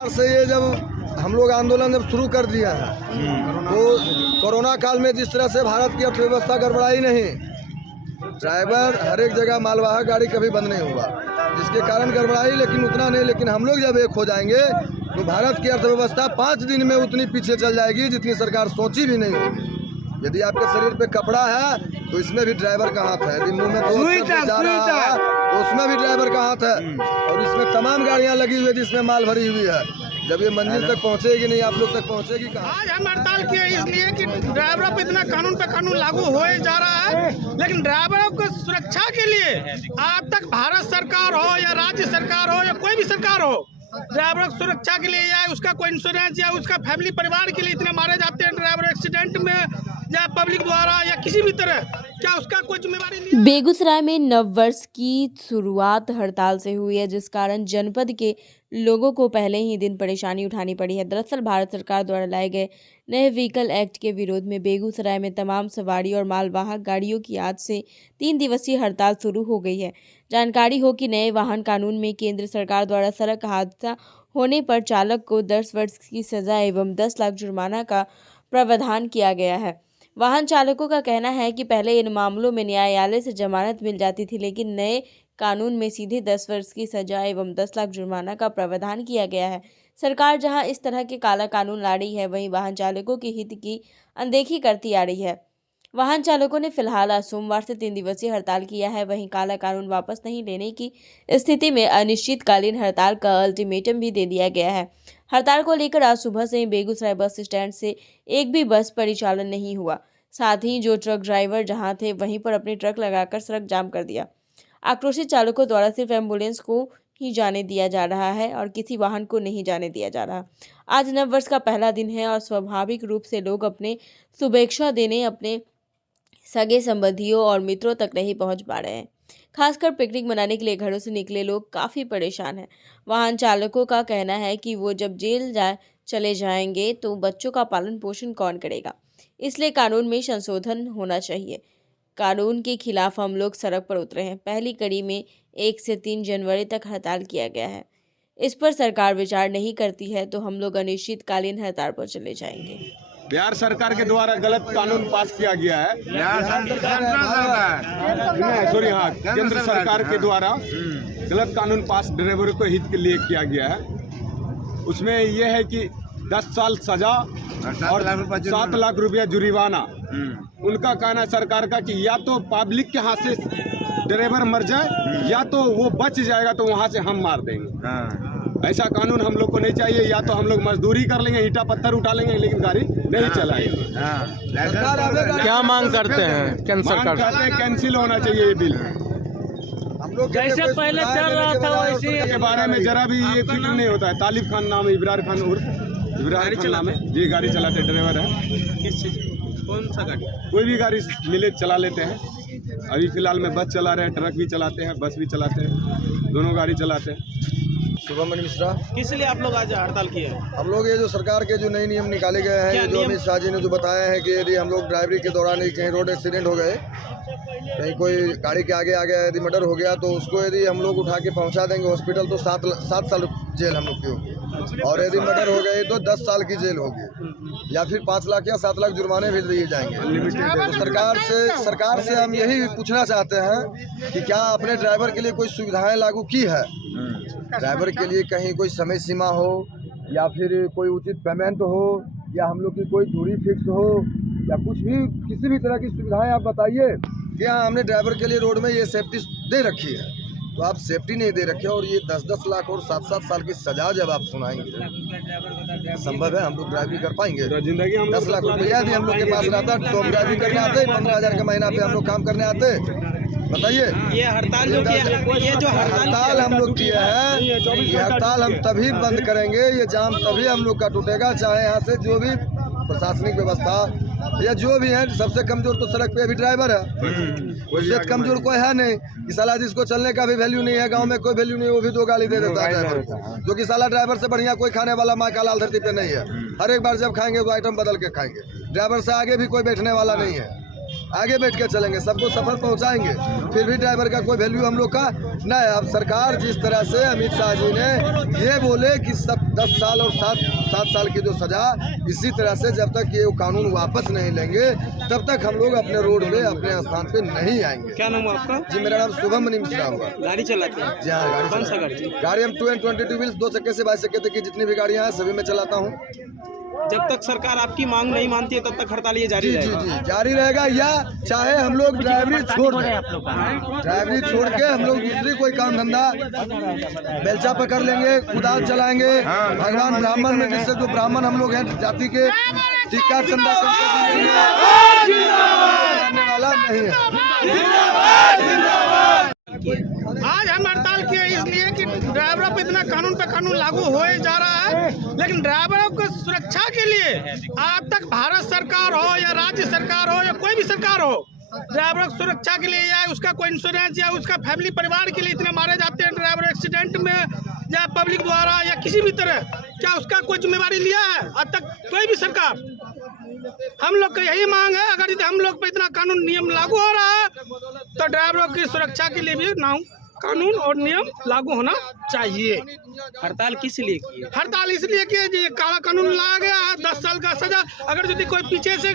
से ये जब हम लोग आंदोलन जब शुरू कर दिया है तो कोरोना काल में जिस तरह से भारत की अर्थव्यवस्था गड़बड़ाई नहीं, ड्राइवर हर एक जगह मालवाहक गाड़ी कभी बंद नहीं हुआ, जिसके कारण गड़बड़ाई, लेकिन उतना नहीं। लेकिन हम लोग जब एक हो जाएंगे तो भारत की अर्थव्यवस्था 5 दिन में उतनी पीछे चल जाएगी जितनी सरकार सोची भी नहीं होगी। यदि आपके शरीर पे कपड़ा है तो इसमें भी ड्राइवर का हाथ है, यदि मुंह में जा रहा है तो उसमें भी ड्राइवर का हाथ है, और इसमें तमाम गाड़ियां लगी हुई है जिसमें माल भरी हुई है। जब ये मंजिल तक पहुंचेगी नहीं, आप लोग तक पहुंचेगी कहाँ? आज हम हड़ताल किए इसलिए कि ड्राइवरों पर इतना कानून पे कानून लागू हो जा रहा है, लेकिन ड्राइवरों को सुरक्षा के लिए आज तक भारत सरकार हो या राज्य सरकार हो या कोई भी सरकार हो, ड्राइवरों की सुरक्षा के लिए या उसका कोई इंश्योरेंस या उसका फैमिली परिवार के लिए इतने मारे जाते हैं ड्राइवर एक्सीडेंट में या पब्लिक द्वारा या किसी भी तरह, क्या उसका कोई जिम्मेवारी नहीं है? बेगूसराय में नववर्ष की शुरुआत हड़ताल से हुई है, जिस कारण जनपद के लोगों को पहले ही दिन परेशानी उठानी पड़ी है। दरअसल भारत सरकार द्वारा लाए गए नए व्हीकल एक्ट के विरोध में बेगूसराय में तमाम सवारी और मालवाहक गाड़ियों की आज से 3 दिवसीय हड़ताल शुरू हो गई है। जानकारी हो कि नए वाहन कानून में केंद्र सरकार द्वारा सड़क हादसा होने पर चालक को 10 वर्ष की सजा एवं 10 लाख जुर्माना का प्रावधान किया गया है। वाहन चालकों का कहना है कि पहले इन मामलों में न्यायालय से जमानत मिल जाती थी, लेकिन नए कानून में सीधे 10 वर्ष की सजा एवं 10 लाख जुर्माना का प्रावधान किया गया है। सरकार जहां इस तरह के काला कानून ला रही है, वहीं वाहन चालकों के हित की अनदेखी करती आ रही है। वाहन चालकों ने फिलहाल आज सोमवार से 3 दिवसीय हड़ताल किया है। वहीं काला कानून वापस नहीं लेने की स्थिति में अनिश्चितकालीन हड़ताल का अल्टीमेटम भी दे दिया गया है। हड़ताल को लेकर आज सुबह से ही बेगूसराय बस स्टैंड से एक भी बस परिचालन नहीं हुआ। साथ ही जो ट्रक ड्राइवर जहां थे वहीं पर अपने ट्रक लगाकर सड़क जाम कर दिया। आक्रोशित चालकों द्वारा सिर्फ एम्बुलेंस को ही जाने दिया जा रहा है और किसी वाहन को नहीं जाने दिया जा रहा। आज नववर्ष का पहला दिन है और स्वाभाविक रूप से लोग अपने शुभेच्छा देने अपने सगे संबंधियों और मित्रों तक नहीं पहुंच पा रहे हैं। खासकर पिकनिक मनाने के लिए घरों से निकले लोग काफ़ी परेशान हैं। वाहन चालकों का कहना है कि वो जब जेल चले जाएंगे तो बच्चों का पालन पोषण कौन करेगा, इसलिए कानून में संशोधन होना चाहिए। कानून के खिलाफ हम लोग सड़क पर उतरे हैं। पहली कड़ी में 1 से 3 जनवरी तक हड़ताल किया गया है। इस पर सरकार विचार नहीं करती है तो हम लोग अनिश्चितकालीन हड़ताल पर चले जाएंगे। बिहार सरकार के द्वारा गलत कानून पास किया गया है। केंद्र सरकार के द्वारा गलत कानून पास ड्राइवरों को हित के लिए किया गया है। उसमें यह है कि 10 साल सजा और 7 लाख रुपया जुर्माना। उनका कहना है सरकार का कि या तो पब्लिक के हाथ से ड्राइवर मर जाए या तो वो बच जाएगा तो वहाँ से हम मार देंगे। ऐसा कानून हम लोग को नहीं चाहिए। या तो हम लोग मजदूरी कर लेंगे, ईटा पत्थर उठा लेंगे, लेकिन गाड़ी नहीं चलाएंगे। क्या मांग करते हैं? केंद्र सरकार कहते हैं कैंसिल होना चाहिए ये बिल। हम लोग जैसे पहले चल रहा था वैसे के बारे में जरा भी ये फिक्र नहीं होता है। तालिब खान नाम है, इब्रार खान उर्फ इब्रार खान नाम है जी, गाड़ी चलाते ड्राइवर है। किस चीज कौन सा गाड़ी? कोई भी गाड़ी मिले चला लेते हैं। अभी फिलहाल में बस चला रहे हैं, ट्रक भी चलाते हैं, बस भी चलाते हैं, दोनों गाड़ी चलाते हैं। शुभमन मिश्रा। किस लिए आप लोग आज हड़ताल किए हैं? हम लोग ये जो सरकार के जो नए नियम निकाले गए हैं, ये जो अमित शाह जी ने जो बताया है कि यदि हम लोग ड्राइवरी के दौरान ही कहीं रोड एक्सीडेंट हो गए, कहीं कोई गाड़ी के आगे आ गया, यदि मर्डर हो गया, तो उसको यदि हम लोग उठा के पहुंचा देंगे हॉस्पिटल तो 7 साल जेल हम लोग की होगी, और यदि मर्डर हो गए तो 10 साल की जेल होगी, या फिर 5 लाख या 7 लाख जुर्माने भी दिए जाएंगे। तो सरकार से हम यही पूछना चाहते हैं कि क्या अपने ड्राइवर के लिए कोई सुविधाएं लागू की है? ड्राइवर के लिए कहीं कोई समय सीमा हो, या फिर कोई उचित पेमेंट हो, या हम लोग की कोई दूरी फिक्स हो, या कुछ भी किसी भी तरह की सुविधाएं आप बताइए कि हाँ हमने ड्राइवर के लिए रोड में ये सेफ्टी दे रखी है। तो आप सेफ्टी नहीं दे रखे और ये 10-10 लाख और 7-7 साल की सजा जब आप सुनाएंगे, संभव है हम लोग ड्राइवरी कर पाएंगे? 10 लाख रुपया भी हम लोग के पास रहता तो हम ड्राइवरी करने आते, 15,000 का महीना पे हम लोग काम करने आते। बताइए, ये हड़ताल जो हड़ताल हम लोग किए हैं, ये हड़ताल हम तभी बंद करेंगे, ये जाम तभी हम लोग का टूटेगा, चाहे यहाँ से जो भी प्रशासनिक व्यवस्था या जो भी है। सबसे कमजोर तो सड़क पे अभी ड्राइवर है, उससे कमजोर कोई है नहीं कि साला जिसको चलने का भी वैल्यू नहीं है, गांव में कोई वैल्यू नहीं है, वो भी 2 गाली दे देता है ड्राइवर को, जो कि साला ड्राइवर से बढ़िया कोई खाने वाला माँ का लाल धरती पे नहीं है। हर एक बार जब खाएंगे वो आइटम बदल के खाएंगे। ड्राइवर से आगे भी कोई बैठने वाला नहीं है। आगे बैठ के चलेंगे, सबको सफर पहुंचाएंगे, फिर भी ड्राइवर का कोई वैल्यू हम लोग का न है। अब सरकार जिस तरह से अमित शाह जी ने ये बोले कि सब 10 साल और 7 साल की जो सजा, इसी तरह से जब तक ये कानून वापस नहीं लेंगे तब तक हम लोग अपने रोड पे अपने स्थान पे नहीं आएंगे। क्या नाम है आपका? जी मेरा नाम शुभम मनी मिश्रा होगा। गाड़ी चलाते हैं? जी हाँ, कौन सा गाड़ी? गाड़ी हम 222 व्हील्स 2 चक्के से 22 चक्के तक की जितनी भी गाड़ियाँ हैं सभी में चलाता हूँ। जब तक सरकार आपकी मांग नहीं मानती है तब तक हड़ताल ये जारी रहेगा? जी जारी रहेगा, या चाहे हम लोग ड्राइवरी छोड़ दें, ड्राइवरी छोड़ के हम लोग दूसरी कोई काम धंधा बेलचा पकड़ लेंगे, कुदाल चलाएंगे। भगवान ब्राह्मण में जिससे जो ब्राह्मण हम लोग हैं जाति के, टीका चंदा वाला नहीं है। आज हम हड़ताल किए इसलिए कि ड्राइवरों पर इतना कानून पे कानून लागू हो जा रहा है, लेकिन ड्राइवरों को सुरक्षा के लिए आज तक भारत सरकार हो या राज्य सरकार हो या कोई भी सरकार हो, ड्राइवरों की सुरक्षा के लिए या उसका कोई इंश्योरेंस या उसका फैमिली परिवार के लिए इतने मारे जाते हैं ड्राइवर एक्सीडेंट में या पब्लिक द्वारा या किसी भी तरह, क्या उसका कोई जिम्मेवारी लिया है आज तक कोई भी सरकार? हम लोग का यही मांग है, अगर हम लोग पे इतना कानून नियम लागू हो रहा है तो ड्राइवरों की सुरक्षा के लिए भी कानून और नियम लागू होना चाहिए। हड़ताल किस लिए की है? हड़ताल इसलिए कि ये काला कानून लाया गया है, 10 साल का सजा। अगर यदि कोई पीछे से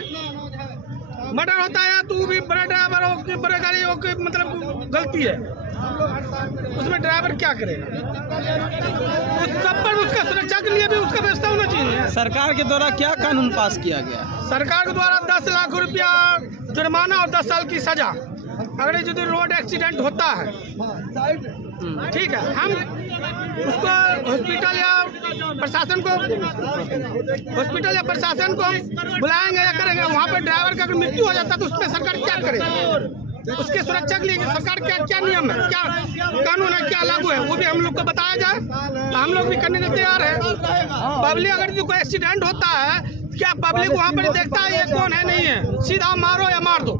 मर्डर होता है तो वो भी बड़ा ड्राइवर हो कि बड़े गाड़ी हो कि मतलब गलती है, उसमें ड्राइवर क्या करेगा? उस सब पर उसका सुरक्षा के लिए भी उसका व्यवस्था होना चाहिए। सरकार के द्वारा क्या कानून पास किया गया? सरकार के द्वारा 10 लाख रुपया जुर्माना और 10 साल की सजा अगर यदि रोड एक्सीडेंट होता है, ठीक है, हम उसको हॉस्पिटल या प्रशासन को बुलाएंगे या करेंगे। वहाँ पर ड्राइवर का अगर मृत्यु हो जाता है तो उस पर सरकार क्या करेगी? उसके सुरक्षा के लिए सरकार क्या नियम है, क्या कानून है, क्या लागू है, वो भी हम लोग को बताया जाए तो हम लोग भी करने के तैयार है। पब्लिक अगर कोई एक्सीडेंट होता है, क्या पब्लिक वहाँ पर देखता है ये कौन है नहीं है, सीधा मारो या मार दो?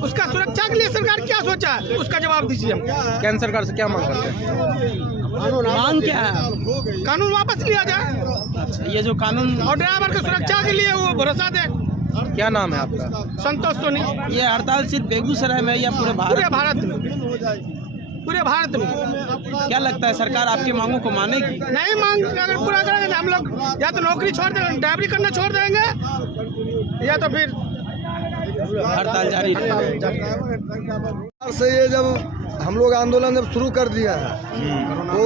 उसका सुरक्षा के लिए सरकार क्या सोचा है, उसका जवाब दीजिए। हम केंद्र सरकार से क्या मांग करते हैं? मांग क्या है? कानून वापस लिया जाए। अच्छा, ये जो कानून और ड्राइवर की सुरक्षा के लिए वो भरोसा दे। क्या नाम है आपका? संतोष सोनी। ये हड़ताल सिर्फ बेगूसराय में या पूरे भारत में? क्या लगता है सरकार आपकी मांगों को मानेगी? नहीं मांग अगर पूरा करेंगे तो हम लोग या तो नौकरी छोड़ देंगे, ड्राइवरी करना छोड़ देंगे, या तो फिर हड़ताल जारी रहेगा। से ये जब हम लोग आंदोलन जब शुरू कर दिया है तो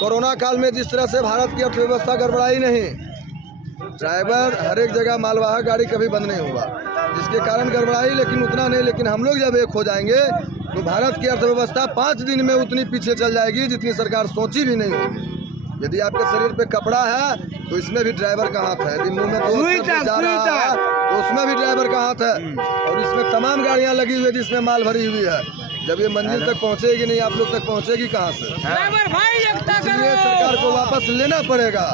कोरोना काल में जिस तरह से भारत की अर्थव्यवस्था गड़बड़ाई नहीं, ड्राइवर हर एक जगह मालवाहक गाड़ी कभी बंद नहीं हुआ, जिसके कारण गड़बड़ाई, लेकिन उतना नहीं। लेकिन हम लोग जब एक हो जाएंगे तो भारत की अर्थव्यवस्था 5 दिन में उतनी पीछे चल जाएगी जितनी सरकार सोची भी नहीं होगी। यदि आपके शरीर पे कपड़ा है तो इसमें भी ड्राइवर का हाथ है, यदि मुंह में जा रहा है तो उसमें भी ड्राइवर का हाथ है, और इसमें तमाम गाड़ियां लगी हुई है जिसमें माल भरी हुई है। जब ये मंजिल तक पहुंचेगी नहीं, आप लोग तक पहुंचेगी कहां से? इसलिए सरकार को वापस लेना पड़ेगा,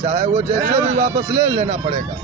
चाहे वो जैसे भी वापस लेना पड़ेगा।